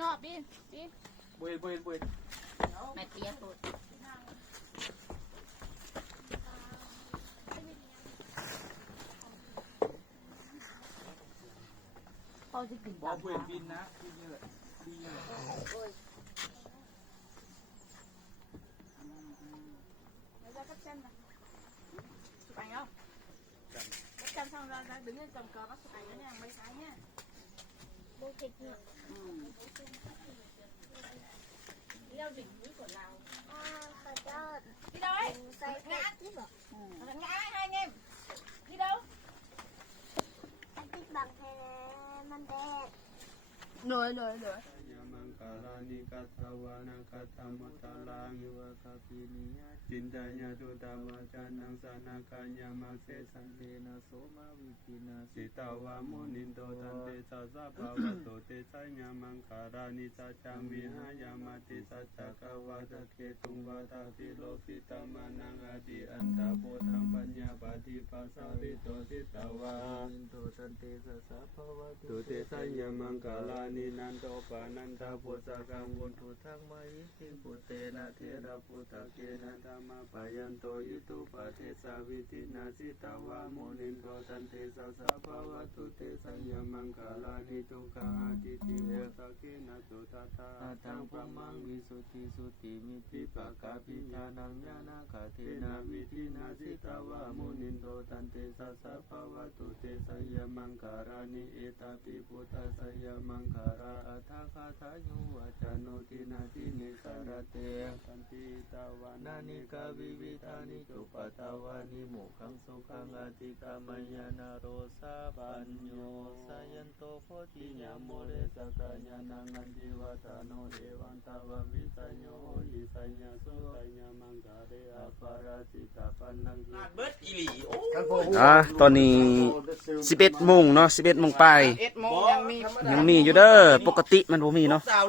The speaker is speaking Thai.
นอกปีบุยแม่เตี้ยตัวพ่อจะกิน บอบุยบินนะบินนี่แหละบินนี่แหละแล้วก็เส้นนะไปเอาเส้นxong ra đứng lên cầm cờ bắt phải nha mấy cái nha bố thịt nữa đi đâu đỉnh núi của Lào đi đâu ấy ngã hai anh em đi đâu anh thích bằng thếมันแดด rồi มังคารานิกัตถวานังกัตถมัตตาลังยุวะคาปินิยะจินตายะตุตาวาจานังสานากัญญามังเสสันเทนะโสมาวิปินะสิตาวามุนินโตตันเตสัสสะภาวะโตเตสัญญามังคารานิสัจจังวิหายามาติสัจจกวาตะเกตุงวาตาปิโลกิตามานังอาติอันตาโพธังปัญญาปาติปัสสาวิโตสิตาวานินโตตันเตสัสสะภาวะโตเตสัญญามังคารานินันโตปานันทาพุทธกังวุนทุทังมายิขิพุเตนะเทระพุทธเกนะธรรมปายันโตอิตุปะเทสาวิตินาสิตาวามุนินโตตันเตสัสสะภาวะตุเตสัญญามังคาลานิทุกขาติติโมตะเกนะตุตตาทังพระมังวิสุทธิสุติมิปิปะกาปิทานังญาณคาเทนะวิธินาสิตาวามุนินโตตันเตสัสสะภาวะตุเตสัญญามังคารานิเอตปิพุทธสัญญามังคาราอัฏฐคาทายุวัจโนตินาทิเนสารเตสันติตาวานานิกาวิวิธานิจุปตาวานิโมขังสุขังอธิกามยานาโรสาปัญโยสายันโตโพธิญาโมเรสกายานังอันติวัตโนเดวันตาวาวิสัญโยหิสัญญาสุสัญญามังคาเรอปาราสิตาปันนัง เบิดอีหลีโอ้ ตอนนี้11 โมงเนาะ11 โมงไป 11 โมงยังมี ยังมีอยู่เด้อปกติมันบ่มีเนาะ สาว